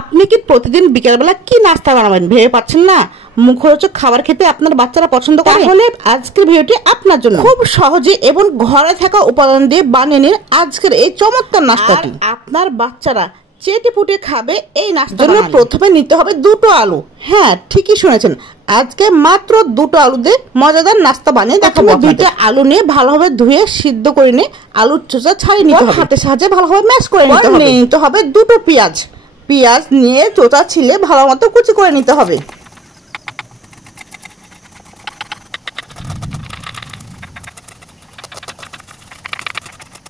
আপনি কি প্রতিদিন বিকেলবেলা কি নাস্তা বানাবেন ভেবে পাচ্ছেন না? মুখরোচক খাবার খেতে আপনার বাচ্চারা পছন্দ করে, তাহলে আজকের ভিডিওটি আপনার জন্য। খুব সহজে এবং ঘরে থাকা উপাদান দিয়ে বানিয়ে নিন আজকের এই চমৎকার নাস্তাটি। আপনার বাচ্চারা চেটে পুটে খাবে এই নাস্তার জন্য প্রথমে নিতে হবে দুটো আলু। হ্যাঁ, ঠিকই শুনেছেন, আজকে মাত্র দুটো আলু দিয়ে মজাদার নাস্তা বানিয়ে দেখাবো। দুইটা আলু নিয়ে ভালোভাবে ধুয়ে সিদ্ধ করে নিয়ে আলুর চোষা ছাড়িয়ে নিতে হবে, হাতের সাহায্যে ভালোভাবে ম্যাশ করে নিতে হবে। দুটো পেঁয়াজ নিয়ে চোষা ছিলে ভালো মতো কুচি করে নিতে হবে।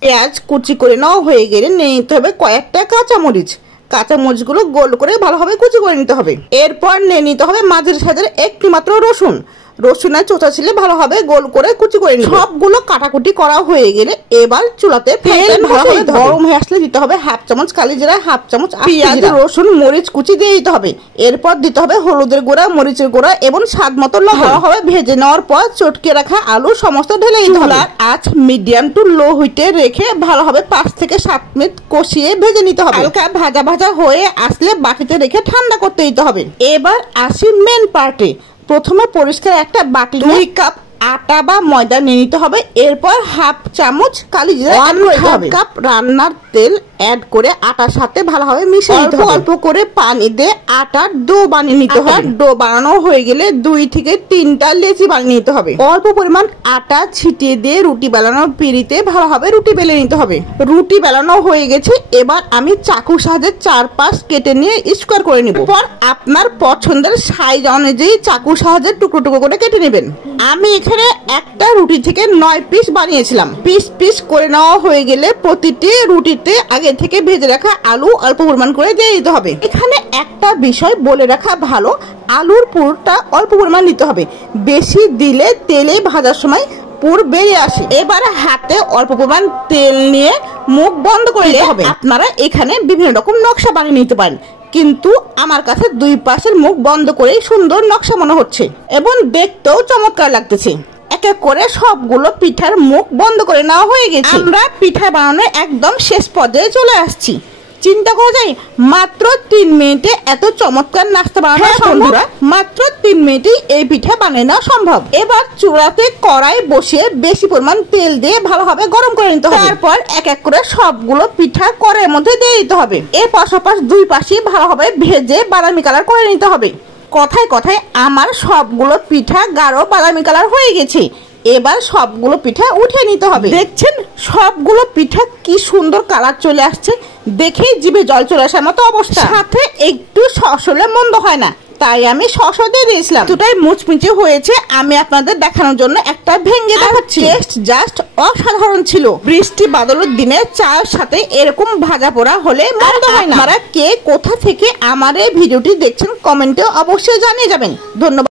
পেঁয়াজ কুচি করে নেওয়া হয়ে গেলে নিয়ে নিতে হবে কয়েকটা কাঁচামরিচগুলো গোল করে ভালোভাবে কুচি করে নিতে হবে। এরপর নিয়ে নিতে হবে মাঝের সাইজের একটি মাত্র রসুনের চোচা ছিলে ভালোভাবে গোল করে কুচি করে নিতে হবে। সবগুলো কাটাকুটি করা হয়ে গেলে এবার চুলাতে তেল ভালোভাবে গরম হয়ে আসলে দিতে হবে হাফ চামচ কালি জিরা, হাফ চামচ পেঁয়াজ, রসুন, মরিচ কুচি দিয়ে দিতে হবে। এরপর দিতে হবে হলুদের গুঁড়া, মরিচের গুঁড়া এবং স্বাদ মতো লবণ। ভালোভাবে ভেজে নেওয়ার পর চটকে রাখা আলু সমস্ত ঢেলে দিতে হবে। আঁচ মিডিয়াম টু লো হিটে রেখে ভালোভাবে 5 থেকে 7 মিনিট কষিয়ে ভেজে নিতে হবে। হালকা ভাজা হয়ে আসলে বাটিতে রেখে ঠান্ডা করতে দিতে হবে। এবার আসি মেন পার্টে। প্রথমে পরিষ্কার একটা বাটি 2 কাপ আটা বা ময়দা নিয়ে নিতে হবে। এরপর হাফ চামচ কালি জিরা, 1 কাপ রান্নার তেল অ্যাড করে আটার সাথে ভালোভাবে মিশিয়ে নিতে হবে। অল্প করে পানি দিয়ে আটার ডো বানিয়ে নিতে হবে। ডো বানানো হয়ে গেলে 2 থেকে 3টা লেচি বানিয়ে নিতে হবে। অল্প পরিমাণ আটা ছিটিয়ে দিয়ে রুটি বেলানোর পিঁড়িতে ভালোভাবে রুটি বেলে নিতে হবে। রুটি বেলানো হয়ে গেছে, এবার আমি চাকুর সাহায্যে 4-5 কেটে নিয়ে স্কোয়ার করে নিব। এরপর আপনার পছন্দের সাইজ অনুযায়ী চাকুর সাহায্যে টুকরো করে কেটে নেবেন। আমি এখানে একটা রুটি থেকে 9 পিস বানিয়েছিলাম। পিস করে নেওয়া হয়ে গেলে প্রতিটি রুটিতে আগে থেকে ভেজে রাখা আলু অল্প পরিমাণ করে দিয়ে দিতে হবে। এখানে একটা বিষয় বলে রাখা ভালো, আলুর পুরটা অল্প পরিমাণ দিতে হবে, বেশি দিলে তেলে ভাজার সময় পুর বেরিয়ে আসে। এবার হাতে অল্প পরিমাণ তেল নিয়ে মুখ বন্ধ করে দিতে হবে। আপনারা এখানে বিভিন্ন রকম নকশা বানিয়ে নিতে পারেন, কিন্তু আমার কাছে 2 পাশের মুখ বন্ধ করে সুন্দর নকশা মনে হচ্ছে এবং দেখতেও চমৎকার লাগতেছে। এক এক করে সবগুলো পিঠার মুখ বন্ধ করে নেওয়া হয়ে গেছে। আমরা পিঠা বানানোর একদম শেষ পর্যায়ে চলে আসছি। চিন্তা করা যায় মাত্র 3 মিনিটে এত চমৎকার নাস্তা বানানো সম্ভব। মাত্র 3 মিনিটেই এই পিঠা বানিয়ে নেওয়া সম্ভব। এবার চুলাতে কড়াই বসিয়ে বেশি পরিমাণ তেল দিয়ে ভালোভাবে গরম করে নিতে হবে। তারপর এক এক করে সবগুলো পিঠা কড়াইয়ের মধ্যে দিয়ে দিতে হবে। এর পাশাপাশি 2 পাশেই ভালোভাবে ভেজে বাদামি কালার করে নিতে হবে। কথায় আমার সবগুলো পিঠা গাঢ় বাদামি কালার হয়ে গেছে। এবার সবগুলো পিঠা উঠে নিতে হবে। দেখছেন সবগুলো পিঠা কি সুন্দর কালার চলে আসছে, দেখেই জিভে জল চলে আসার মতো অবস্থা। সাথে একটু সস হলে মন্দ হয় না, তাই আমি সস দিয়ে দিয়েছিলাম। দুটাই মুচমুচে হয়েছে। আমি আপনাদের দেখানোর জন্য একটা ভেঙে দেখাচ্ছি। টেস্ট জাস্ট অসাধারণ ছিল। বৃষ্টি বাদলের দিনে চায়ের সাথে এরকম ভাজা পোড়া হলে মন্দ হয় না। আপনারা কে কোথা থেকে আমার এই ভিডিওটি দেখছেন কমেন্টে অবশ্যই জানিয়ে যাবেন। ধন্যবাদ।